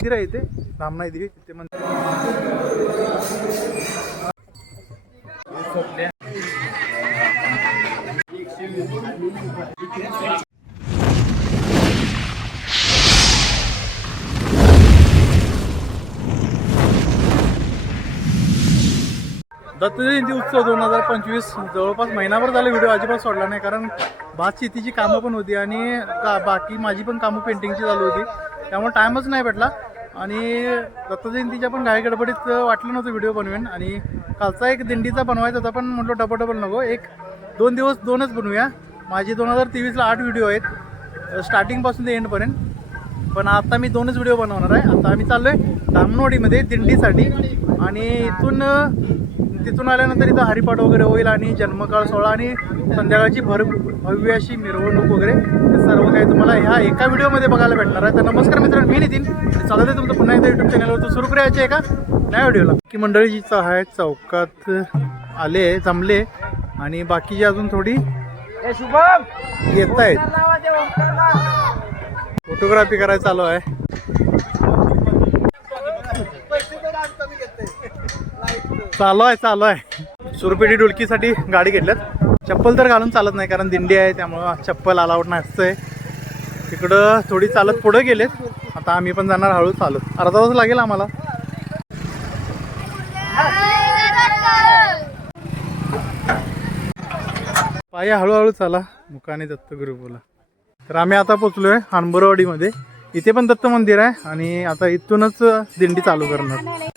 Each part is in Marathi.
मंदिर आहे इथे धामणा देवी तिथे मंदिर. दत्त जयंती उत्सव 2025 जवळपास महिनाभर झाला व्हिडिओ अजिबात सोडला नाही, कारण भात शेतीची कामं पण होती आणि बाकी माझी पण कामं पेंटिंगची चालू होती, त्यामुळे टाईमच नाही भेटला. आणि दत्त जयंतीच्या पण घाई गडबडीत वाटलं नव्हतं व्हिडिओ बनवेन. आणि कालचा एक दिंडीचा बनवायचा होता, पण म्हटलं डबल नको, 1-2 दिवस 2च बनवूया. माझे 2023ला 8 व्हिडिओ आहेत स्टार्टिंगपासून ते एंडपर्यंत, पण आता मी 2च व्हिडिओ बनवणार आहे. आता आम्ही चाललो आहे धामणवाडीमध्ये दिंडीसाठी, आणि तिथून आल्यानंतर इथं हरिपाठ वगैरे होईल आणि जन्मकाळ सोहळा आणि संध्याकाळची भव्य अशी मिरवणूक वगैरे हे सर्व काही तुम्हाला ह्या एका व्हिडिओमध्ये बघायला भेटणार आहे. तर नमस्कार मित्रांनो, मी नितीन चालत आहे तुमचं पुन्हा एकदा यूट्यूब चॅनलवर. सुरू करायचे आहे का नाही व्हिडिओला की मंडळी आहे चौकात आले जमले, आणि बाकीची अजून थोडी येत आहेत. फोटोग्राफी करायला चालू आहे. चालू आहे. सुरपेटी ढोलकीसाठी गाडी घेतल्यात. चप्पल तर घालून चालत नाही, कारण दिंडी आहे त्यामुळं चप्पल अलाउड नसतंय. तिकडं थोडी चालत पुढे गेलेत. आता आम्ही पण जाणार हळू चालत, अर्धा तास लागेल आम्हाला. पायी हळूहळू चाला, मुखाने दत्तगुरु बोला. तर आम्ही आता पोचलोय हणबरवाडीमध्ये. इथे पण दत्त मंदिर आहे आणि आता इथूनच दिंडी चालू करणार.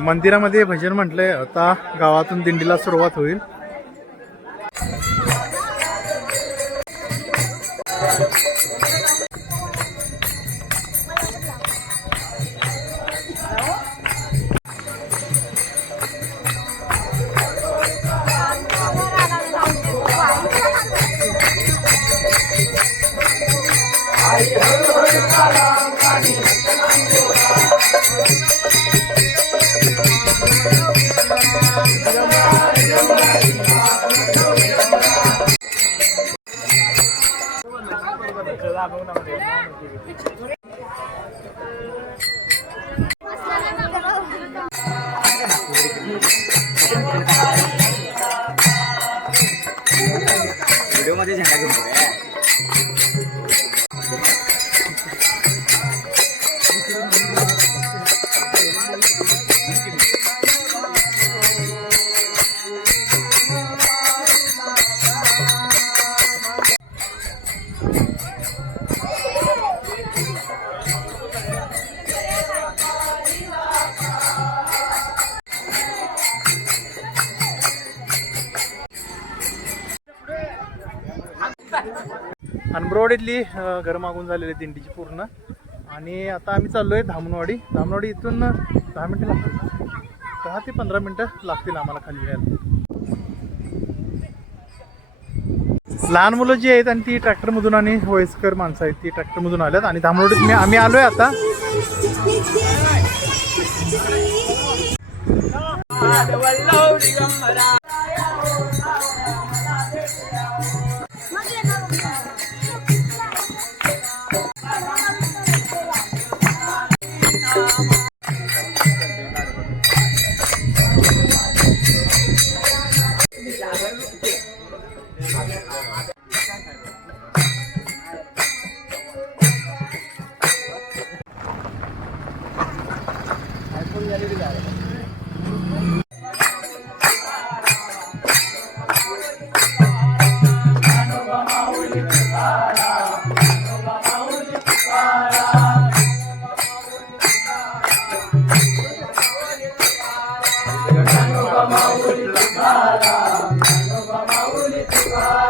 मंदिरामध्ये भजन म्हटलंय. आता गावातून दिंडीला सुरुवात होईल. व्हिडिओ मध्ये झेंडा घेऊन हणबरवाडीतली घर मागून झालेली दिंडीची पूर्ण. आणि आता आम्ही चाललोय धामणवाडी. इथून 10 मिनटं लागतील, 10 ते 15 मिनटं लागतील आम्हाला खाली यायला. लहान मुलं जी आहेत आणि ती ट्रॅक्टरमधून, आणि वयस्कर माणसं आहेत ती ट्रॅक्टरमधून आल्यात. आणि धामणवाडीत आम्ही आलोय आता. माऊली तुकाराम, माऊली तुकाराम.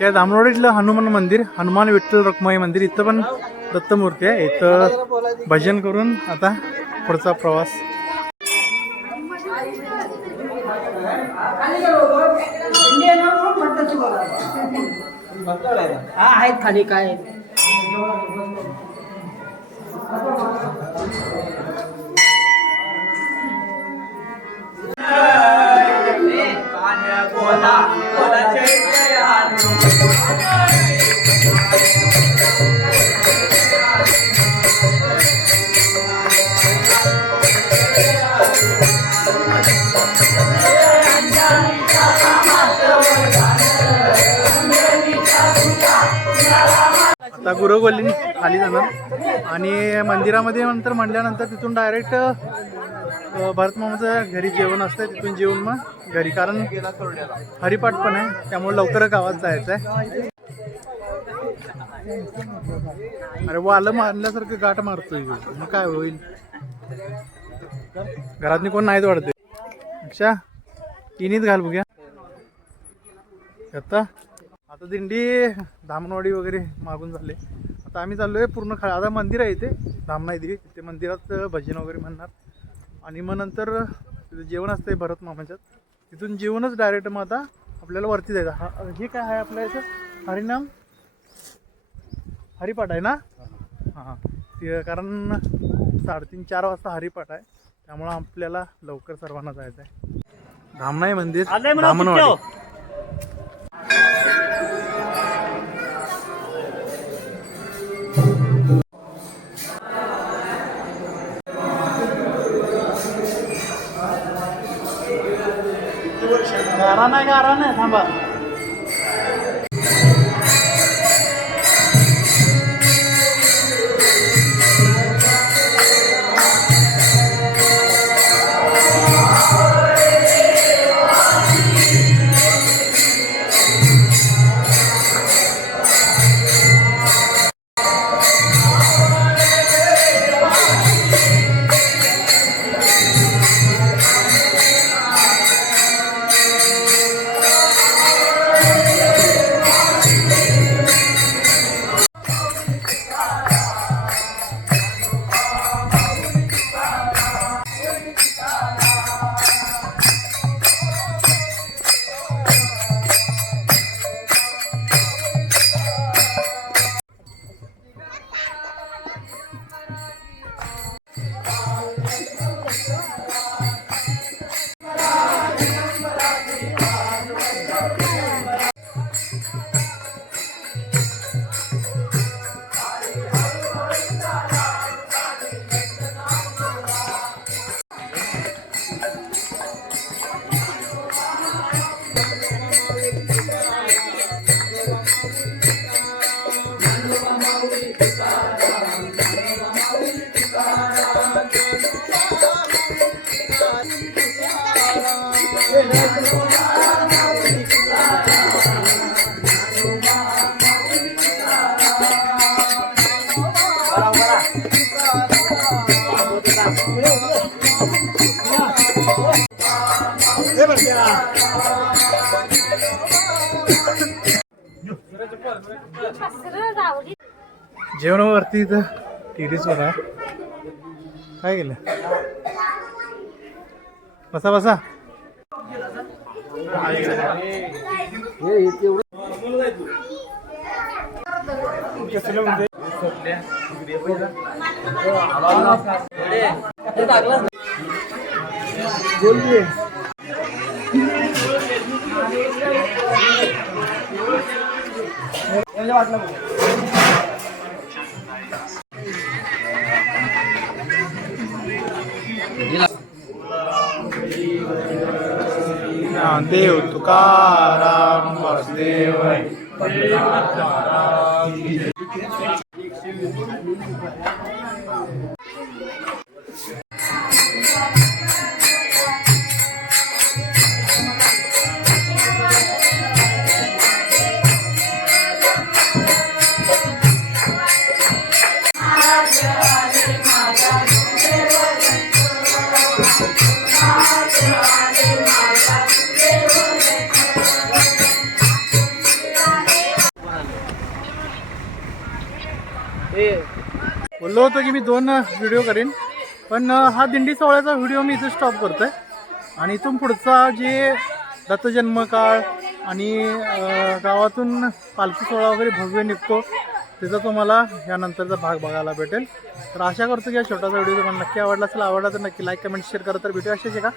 या धामणवाडीतलं हनुमान मंदिर, हनुमान विठ्ठल रखुमाई मंदिर, इथं पण दत्तमूर्ती आहे. इथं भजन करून आता पुढचा प्रवास. आहेत खाली काय आता गुरुगोल्ली खाली जाणार आणि मंदिरामध्ये नंतर म्हटल्यानंतर तिथून डायरेक्ट भरत मामाचं घरी जेवण असतं. तिथून जेवून मग घरी, कारण हरिपाठ पण आहे त्यामुळे लवकर गावात जायचं आहे. अरे वालं मारल्यासारखं गाठ मारतोय मग काय होईल. घरातनी कोण नाहीत वाढते. अच्छा इनीत घाल बघूया. आता दिंडी धामणवाडी वगैरे मागून झाले. आता आम्ही चाललोय पूर्ण आता मंदिर आहे इथे धामणाईदेवी, तिथे मंदिरात भजन वगैरे म्हणणार आणि मग नंतर तिथे जेवण असतंय भरत मामाच्यात. तिथून जेवणच डायरेक्ट मग आता आपल्याला वरती जायचं. हे काय आहे आपल्या इथं हरिनाम हरिपाठ आहे ना. हां ते कारण 3:30-4 वाजता हरिपाठ आहे त्यामुळं आपल्याला लवकर सर्वांना जायचं आहे. धामणाई मंदिर धामणवाडी. गारा नाही थांबा. जेवणावरती इथं टेरेसवर आहे. काय केलं बसा बसा. ज्ञानदेव तुकाराम वासुदेव बोललो होतो की मी 2 व्हिडिओ करेन, पण हा दिंडी सोहळ्याचा व्हिडिओ मी इथे स्टॉप करतोय आणि इथून पुढचा जे दत्तजन्मकाळ आणि गावातून पालखी सोहळा वगैरे भव्य निघतो त्याचा तुम्हाला यानंतरचा भाग बघायला भेटेल. तर आशा करतो की हा छोटासा व्हिडिओ तुम्हाला नक्की आवडला असेल. आवडला तर नक्की लाईक कमेंट शेअर करा. तर भेटूया अशाच एका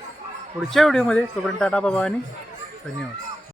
पुढच्या व्हिडिओमध्ये. तोपर्यंत टाटा बाबा आणि धन्यवाद.